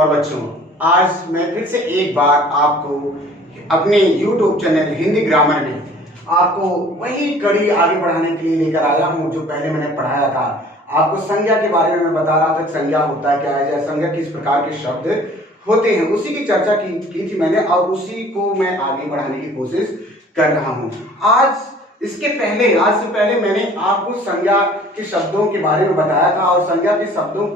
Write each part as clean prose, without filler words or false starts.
और बच्चों, आज मैं फिर से एक बार आपको अपने YouTube चैनल हिंदी ग्रामर में आपको वही कड़ी आगे बढ़ाने के लिए लेकर आया हूँ जो पहले मैंने पढ़ाया था। आपको संज्ञा के बारे में मैं बता रहा था, संज्ञा होता है क्या है, या संज्ञा किस प्रकार के शब्द होते हैं, उसी की चर्चा की थी मैंने और उसी को मैं आगे बढ़ाने की कोशिश कर रहा हूँ। आज से पहले मैंने आपको संज्ञा के शब्दों के बारे में बताया था और संज्ञा के शब्दों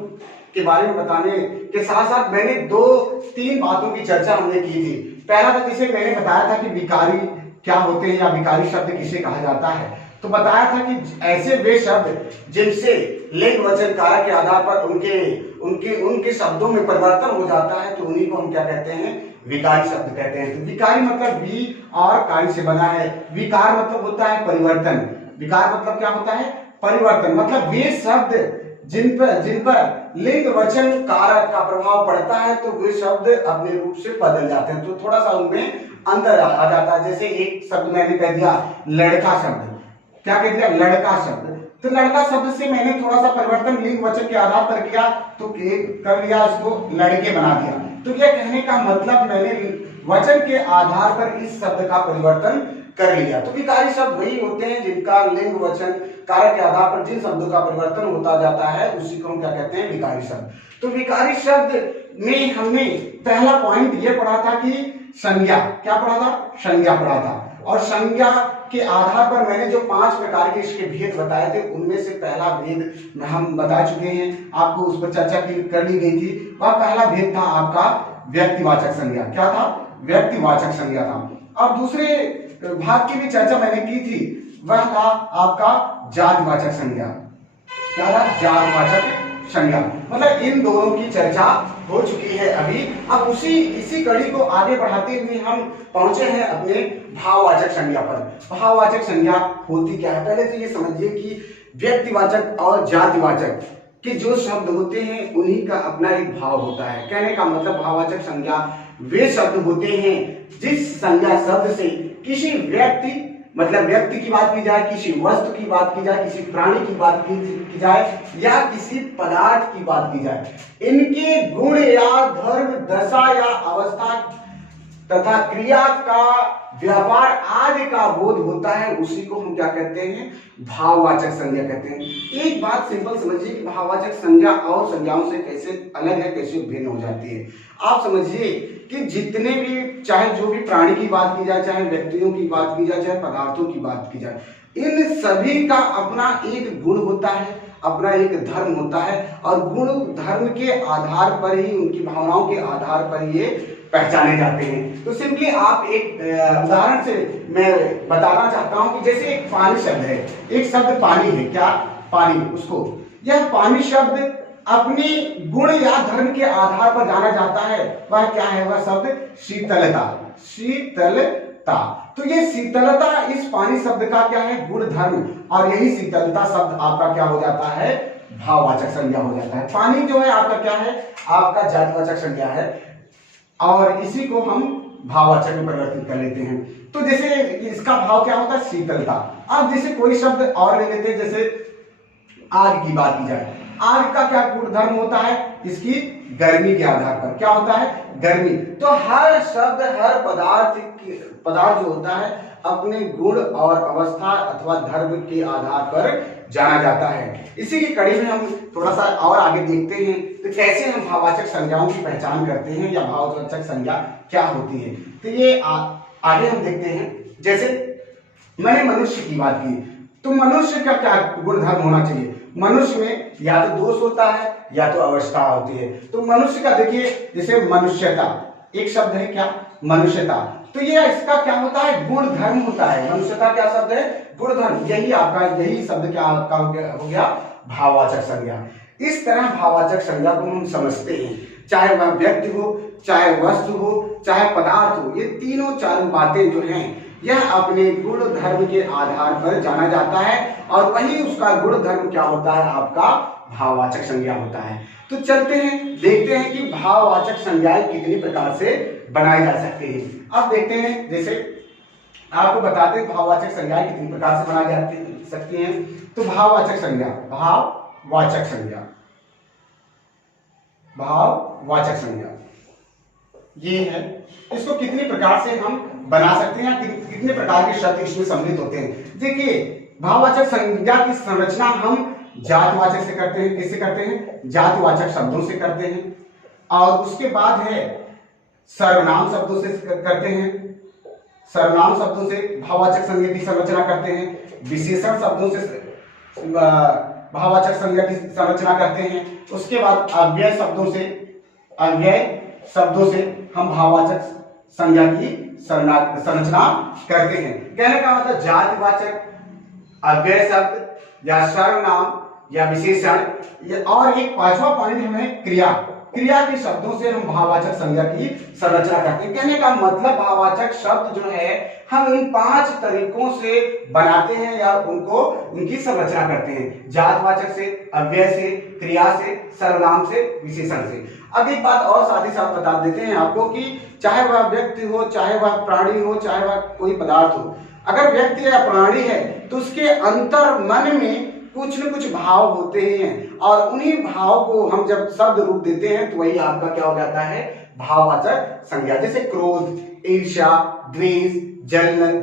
के बारे में बताने के साथ साथ मैंने 2-3 बातों की चर्चा हमने की थी। पहला था जिसे मैंने बताया था कि विकारी क्या होते हैं या विकारी शब्द किसे कहा जाता है। तो बताया था कि ऐसे वे शब्द जिनसे लिंग वचन कारक के आधार पर उनके शब्दों में परिवर्तन हो जाता है, तो उन्हीं को हम क्या कहते हैं, विकारी शब्द कहते हैं। तो विकारी मतलब वी और कारी से बना है। विकार मतलब होता है परिवर्तन। विकार मतलब क्या होता है, परिवर्तन। मतलब वे शब्द जिन पर लिंग वचन कारक का प्रभाव पड़ता है तो वे शब्द अपने रूप से बदल जाते हैं, तो थोड़ा सा उनमें अंतर आ जाता है। जैसे एक शब्द मैंने कह दिया लड़का शब्द, क्या कह दिया, लड़का शब्द। तो लड़का शब्द से मैंने थोड़ा सा परिवर्तन लिंग वचन के आधार पर किया, तो कर लिया इसको लड़के बना दिया। तो यह कहने का मतलब मैंने वचन के आधार पर इस शब्द का परिवर्तन कर लिया। तो विकारी शब्द वही होते हैं जिनका लिंग वचन कारक के आधार पर जिन शब्दों का परिवर्तन होता जाता है उसी को हम क्या कहते हैं, विकारी शब्द। तो विकारी शब्द में हमने पहला पॉइंट ये पढ़ा था कि संज्ञा, क्या पढ़ा था, संज्ञा पढ़ा था। और संज्ञा के आधार पर मैंने जो 5 प्रकार के इसके भेद बताए थे, उनमें से पहला भेद हम बता चुके हैं, आपको उस पर चर्चा कर ली गई थी। वह पहला भेद था आपका व्यक्तिवाचक संज्ञा। क्या था, व्यक्तिवाचक संज्ञा था। और दूसरे भाग की भी चर्चा मैंने की थी, वह था आपका जातिवाचक संज्ञा। क्या था, जातिवाचक संज्ञा। मतलब इन दोनों की चर्चा हो चुकी है अभी। अब इसी कड़ी को आगे बढ़ाते हुए हम पहुंचे हैं अपने भाववाचक संज्ञा पर। भाववाचक संज्ञा होती क्या है, पहले तो ये समझिए कि व्यक्तिवाचक और जातिवाचक के जो शब्द होते हैं उन्हीं का अपना एक भाव होता है। कहने का मतलब भाववाचक संज्ञा वे शब्द होते हैं जिस संज्ञा शब्द से किसी व्यक्ति की बात की जाए, किसी वस्तु की बात की जाए, किसी प्राणी की बात की जाए या किसी पदार्थ की बात की जाए, इनके गुण या धर्म, दशा या अवस्था तथा क्रिया का, व्यापार आदि का बोध होता है, उसी को हम क्या कहते हैं, भाववाचक संज्ञा कहते हैं। एक बात सिंपल समझिए कि भाववाचक संज्ञा और संज्ञाओं से कैसे अलग है, कैसे भिन्न हो जाती है। आप समझिए कि जितने भी, चाहे जो भी प्राणी की बात की जाए, चाहे व्यक्तियों की बात की जाए, चाहे पदार्थों की बात की जाए, इन सभी का अपना एक गुण होता है, अपना एक धर्म होता है और गुण धर्म के आधार पर ही, उनकी भावनाओं के आधार पर ये पहचाने जाते हैं। तो सिंपली आप एक उदाहरण से मैं बताना चाहता हूं कि जैसे एक पानी शब्द है, एक शब्द पानी है, क्या, पानी, उसको, यह पानी शब्द अपनी गुण या धर्म के आधार पर जाना जाता है। वह क्या है, वह शब्द शीतलता। शीतलता, तो ये शीतलता इस पानी शब्द का क्या है, गुण धर्म, और यही शीतलता शब्द आपका क्या हो जाता है, भाववाचक संज्ञा हो जाता है। पानी जो है आपका क्या है, आपका जातिवाचक संज्ञा है और इसी को हम भाववाचक में परिवर्तित कर लेते हैं। तो जैसे इसका भाव क्या होता है, शीतलता। अब जैसे कोई शब्द और ले लेते हैं, जैसे आग की बात की जाए, आग का क्या गुण धर्म होता है, इसकी गर्मी के आधार पर क्या होता है, गर्मी। तो हर शब्द, हर पदार्थ जो होता है अपने गुण और अवस्था अथवा धर्म के आधार पर जाना जाता है। इसी की कड़ी में हम थोड़ा सा और आगे देखते हैं तो कैसे हम भाववाचक संज्ञाओं की पहचान करते हैं या भाववाचक संज्ञा क्या होती है। तो ये आगे हम देखते हैं। जैसे मैंने मनुष्य की बात की, तो मनुष्य का क्या गुणधर्म होना चाहिए, मनुष्य में या तो दोष होता है या तो अवस्था होती है। तो मनुष्य का देखिए, जैसे मनुष्यता, एक शब्द है क्या, मनुष्यता, तो ये इसका क्या होता है, गुण धर्म होता है। मनुष्यता क्या शब्द है, गुण धर्म। यही आपका, यही शब्द क्या आपका हो गया भाववाचक संज्ञा। इस तरह भाववाचक संज्ञा को हम समझते हैं, चाहे वह व्यक्ति हो, चाहे वस्तु हो, चाहे पदार्थ हो, ये तीनों चारों बातें जो हैं यह अपने गुण धर्म के आधार पर जाना जाता है और वही उसका गुण धर्म क्या होता है, आपका भाववाचक संज्ञा होता है। तो चलते हैं, देखते हैं कि भाववाचक संज्ञाएं कितनी प्रकार से बनाई जा सकती हैं। अब देखते हैं, जैसे आपको बताते हैं भाववाचक संज्ञाएं कितनी प्रकार से बनाई जा सकती हैं। तो भाववाचक संज्ञा, भाववाचक संज्ञा, भाववाचक संज्ञा ये है। इसको कितने प्रकार से हम बना सकते हैं, कितने प्रकार के शब्द इसमें सम्मिलित होते हैं। देखिए भाववाचक संज्ञा की संरचना हम जातवाचक से करते हैं। किससे करते हैं? जातवाचक शब्दों से करते हैं। और उसके बाद है सर्वनाम शब्दों से करते हैं। सर्वनाम शब्दों से भाववाचक संज्ञा की संरचना करते हैं। विशेषण शब्दों से भाववाचक संज्ञा की संरचना करते हैं। उसके बाद अव्यय शब्दों से हम भाववाचक संज्ञा की संरचना करते हैं। कहने का मतलब जातिवाचक, अव्यय शब्द या सर्वनाम या विशेषण, और एक पांचवा पॉइंट हमें क्रिया के शब्दों से हम भाववाचक संज्ञा की संरचना करते हैं। कहने का मतलब भाववाचक शब्द जो है हम इन 5 तरीकों से बनाते हैं या उनकी संरचना करते हैं। जातवाचक से, अव्यय से, क्रिया से, सर्वनाम से, विशेषण से। अब एक बात और साथ ही साथ बता देते हैं आपको कि चाहे वह व्यक्ति हो, चाहे वह प्राणी हो, चाहे वह कोई पदार्थ हो, अगर व्यक्ति या प्राणी है तो उसके अंतर मन में कुछ न कुछ भाव होते हैं और उन्हीं भाव को हम जब शब्द रूप देते हैं तो वही आपका क्या हो जाता है? भाववाचक संज्ञा। जैसे क्रोध, ईर्ष्या, द्वेष, जलन,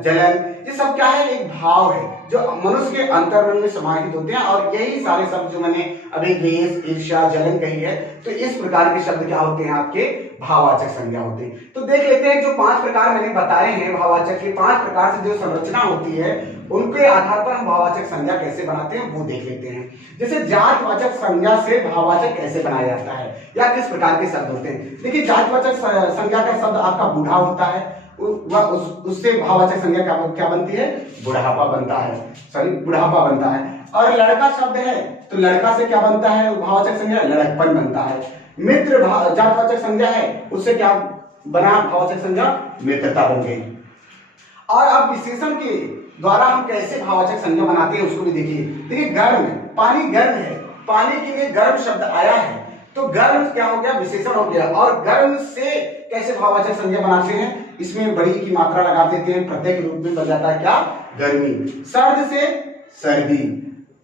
ये सब क्या है? एक भाव है जो मनुष्य के अंतर्मन में समाहित होते हैं। और यही सारे शब्द जो मैंने अभी द्वेष, ईर्ष्या, जलन कही है, तो इस प्रकार के शब्द क्या होते हैं? आपके भाववाचक संज्ञा होते हैं। तो देख लेते हैं जो 5 प्रकार मैंने बताए हैं भाववाचक के, 5 प्रकार से जो संरचना होती है उनके आधार पर हम भाववाचक संज्ञा कैसे बनाते हैं वो देख लेते हैं। जैसे जातवाचक संज्ञा से भाववाचक कैसे बनाया जाता है या किस प्रकार के शब्द होते हैं। देखिए जातवाचक संज्ञा का शब्द आपका बूढ़ा होता है, उससे भाववाचक संज्ञा क्या बनती है? बुढ़ापा बनता है। और लड़का शब्द है तो लड़का से क्या बनता है? भाववाचक संज्ञा लड़कपन बनता है। मित्र जातवाचक संज्ञा है, उससे क्या बना? भाववाचक संज्ञा मित्रता बन गई। और अब विशेषण के द्वारा हम कैसे भाववाचक संज्ञा बनाते हैं उसको भी देखिए गर्म, पानी गर्म है, पानी के लिए गर्म शब्द आया है तो गर्म क्या हो गया? विशेषण हो गया। और गर्म से कैसे भाववाचक संज्ञा बनाते हैं? इसमें बड़ी की मात्रा लगा देते हैं, प्रत्येक रूप में बन जाता है क्या? गर्मी। सर्द से सर्दी।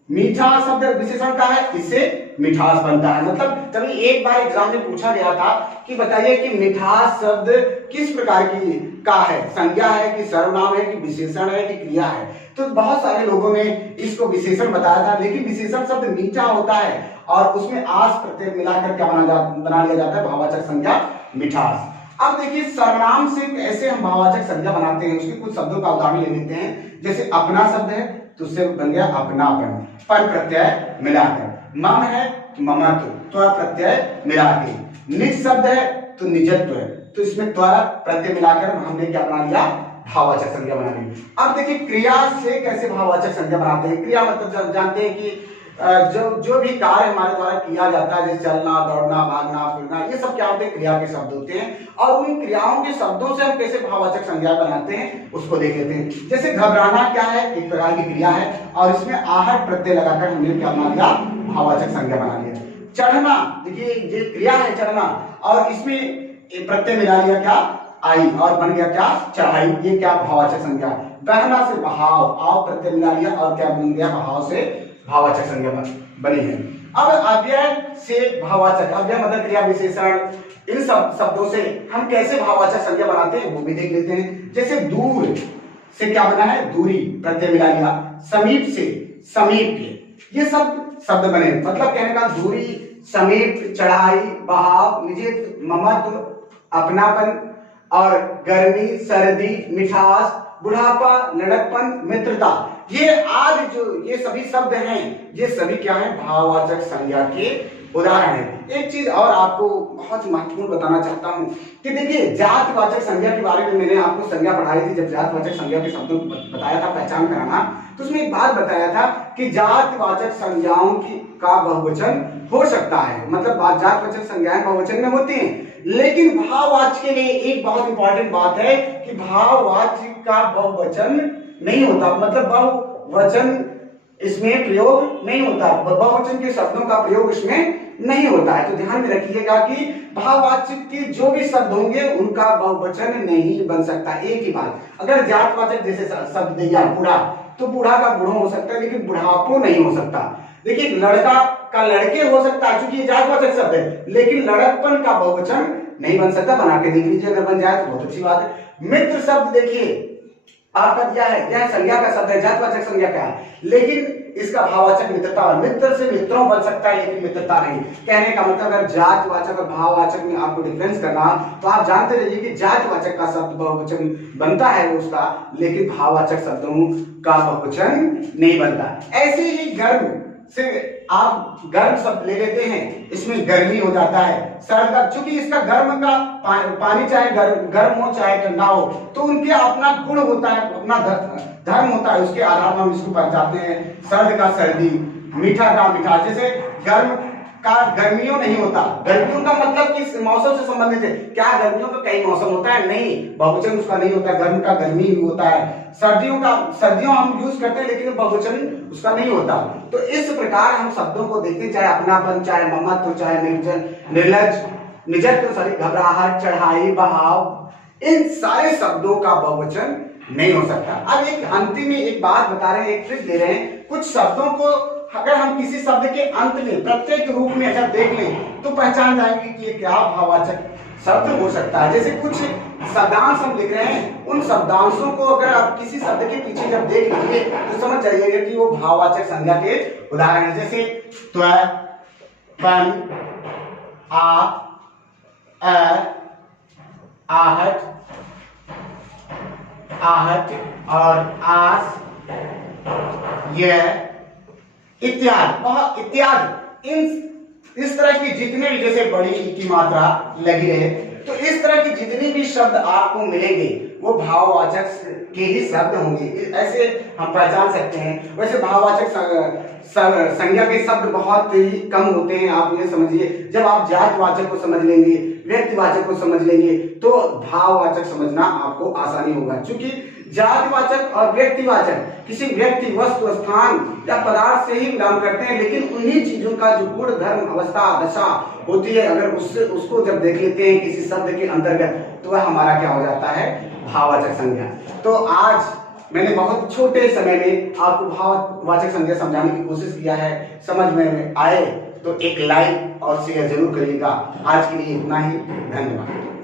मीठा शब्द विशेषण का है, इससे मिठास बनता है। मतलब कभी एक बार एग्जाम में पूछा गया था कि बताइए कि मिठास शब्द किस प्रकार की का है? संज्ञा है कि सर्वनाम है कि विशेषण है कि क्रिया है? तो बहुत सारे लोगों ने इसको विशेषण बताया था, लेकिन विशेषण शब्द मीठा होता है और उसमें आस प्रत्यय मिलाकर क्या बना लिया जाता है? भाववाचक संज्ञा मिठास। अब देखिए सर्वनाम से कैसे हम भाववाचक संज्ञा बनाते हैं उसके कुछ शब्दों का उदाहरण ले लेते हैं। जैसे अपना शब्द है तो उससे बन गया अपनापन, पर प्रत्यय मिलाकर। मम है तो ममत्व, त्व प्रत्यय मिला के। निज शब्द है तो निजत्व है, तो इसमें त्व प्रत्यय मिलाकर हमने क्या बना लिया? भाववाचक संज्ञा बना ली। अब देखिए क्रिया से कैसे भाववाचक संज्ञा बनाते हैं। क्रिया मतलब जानते हैं कि जो भी कार्य हमारे द्वारा किया जाता है, जैसे चलना, दौड़ना, भागना, फिरना, ये सब क्या होते हैं? क्रिया के शब्द होते हैं। और उन क्रियाओं के शब्दों से हम कैसे भाववाचक संज्ञा बनाते हैं उसको देख लेते हैं। जैसे घबराना क्या है? एक प्रकार की क्रिया है और इसमें आहट प्रत्यय लगाकर हमने क्या बना लिया? भाववाचक संज्ञा बना लिया। चढ़ना, देखिए ये क्रिया है चढ़ना और इसमें प्रत्यय मिला लिया क्या? आई, और बन गया क्या? चढ़ाई। ये क्या? भाववाचक संज्ञा। बहना से बहाव, आव प्रत्यय मिला लिया और क्या बन गया? बहाव से भाववाचक संज्ञा बनी है। अब अव्यय से भाववाचक, अव्यय मतलब क्रिया विशेषण, इन सब शब्दों से हम कैसे भाववाचक संज्ञा बनाते हैं वो भी देख लेते हैं। जैसे दूर से क्या बना है? दूरी, प्रत्यय मिला लिया। समीप से समीप, ये सब शब्द बने। मतलब कहने का दूरी, समीप, चढ़ाई, बहाव, निजित, ममत्व, अपनापन और गर्मी, सर्दी, मिठास, बुढ़ापा, लड़कपन, मित्रता, ये आज जो ये सभी शब्द हैं ये सभी क्या है? भाववाचक संज्ञा के उदाहरण है। एक चीज और आपको बहुत महत्वपूर्ण बताना चाहता हूं कि देखिए जातवाचक संज्ञा के बारे में मैंने आपको संज्ञा पढ़ाई थी। जब जातवाचक संज्ञा के शब्दों को बताया था, पहचान कराना, तो उसमें एक बात बताया था कि जातवाचक संज्ञाओं का बहुवचन हो सकता है। मतलब जातवाचक संज्ञाएं बहुवचन में होती हैं, लेकिन भाववाचक के लिए एक बहुत इंपॉर्टेंट बात है कि भाववाचक का बहुवचन नहीं होता। मतलब बहुवचन इसमें प्रयोग नहीं होता, बहुवचन के शब्दों का प्रयोग इसमें नहीं होता है। तो ध्यान में रखिएगा कि भाववाचक के जो भी शब्द होंगे उनका बहुवचन नहीं बन सकता। एक ही बात, अगर जातवाचक जैसे शब्द दिया बूढ़ा, तो बूढ़ा का बूढ़ो हो सकता है लेकिन बुढ़ापो नहीं हो सकता। देखिए लड़का का लड़के हो सकता है क्योंकि ये जातिवाचक शब्द है, लेकिन लड़कपन का बहुवचन नहीं बन सकता। बना के देख लीजिए, अगर बन जाए तो बहुत अच्छी बात है। मित्र शब्द देखिए आपका दिया है, यह संज्ञा का शब्द है, जातिवाचक संज्ञा का है, लेकिन इसका भाववाचक मित्रता है। मित्र से मित्रों बन सकता है लेकिन मित्रता नहीं। कहने का मतलब अगर जातिवाचक और भाववाचक में आपको डिफरेंस करना तो आप जानते रहिए कि जातिवाचक का शब्द बहुवचन बनता है उसका, लेकिन भाववाचक शब्दों का बहुवचन नहीं बनता। ऐसे ही गर्म से आप गर्म शब्द ले लेते हैं, इसमें गर्मी हो जाता है। सर्द का, चूंकि इसका गर्म का पानी चाहे गर्म हो चाहे ठंडा हो, तो उनके अपना गुण होता है, अपना धर्म होता है, उसके आधार में हम इसको पहचानते हैं। सर्द का सर्दी, मीठा का मीठा। जैसे गर्म का गर्मियों नहीं होता, गर्मियों का मतलब किस मौसम से संबंधित है? क्या गर्मियों का कई मौसम होता है? नहीं, बहुवचन उसका नहीं होता, गर्म का गर्मी ही होता है। सर्दियों हम यूज करते हैं लेकिन बहुवचन उसका नहीं होता। तो इस प्रकार हम शब्दों को देखते, चाहे अपनापन, चाहे ममत्व, चाहे निर्लज, निजत्व, सॉरी, घबराहट, चढ़ाई, बहाव, इन सारे शब्दों का बहुवचन नहीं हो सकता। अब एक अंतिम में एक बात बता रहे हैं, एक ट्रिक दे रहे हैं। कुछ शब्दों को अगर हम किसी शब्द के अंत में प्रत्यय के रूप में अगर देख लें तो पहचान जाएंगे कि ये क्या भाववाचक शब्द हो सकता है। जैसे कुछ शब्दांश हम लिख रहे हैं, उन शब्दांशों को अगर आप किसी शब्द के पीछे जब देख लीजिए तो समझ जाइएगा कि वो भाववाचक संज्ञा के उदाहरण हैं। जैसे त्वय, पन, आ, आहट, आहट और आस, यह, इत्यादि, बहुत इत्यादि। इस तरह की जितने भी, जैसे बड़ी की मात्रा लगी रहे, तो इस तरह की जितनी भी शब्द आपको मिलेंगे वो भाववाचक के ही शब्द होंगे, ऐसे हम पहचान सकते हैं। वैसे भाववाचक संज्ञा के शब्द बहुत ही कम होते हैं, आप ये समझिए। जब आप जातिवाचक को समझ लेंगे, व्यक्तिवाचक को समझ लेंगे, तो भाववाचक समझना आपको आसानी होगा। क्योंकि जातिवाचक और व्यक्तिवाचक किसी व्यक्ति, वस्तु, स्थान या पदार्थ से ही नाम करते हैं, लेकिन उन्हीं चीजों का जो गुण, धर्म, अवस्था, दशा होती है, अगर उसको जब देख लेते हैं किसी शब्द के अंतर्गत, तो वह हमारा क्या हो जाता है? भाववाचक संज्ञा। तो आज मैंने बहुत छोटे समय में आपको भाववाचक संज्ञा समझाने की कोशिश किया है। समझ में आए तो एक लाइक और शेयर जरूर करिएगा। आज के लिए इतना ही, धन्यवाद।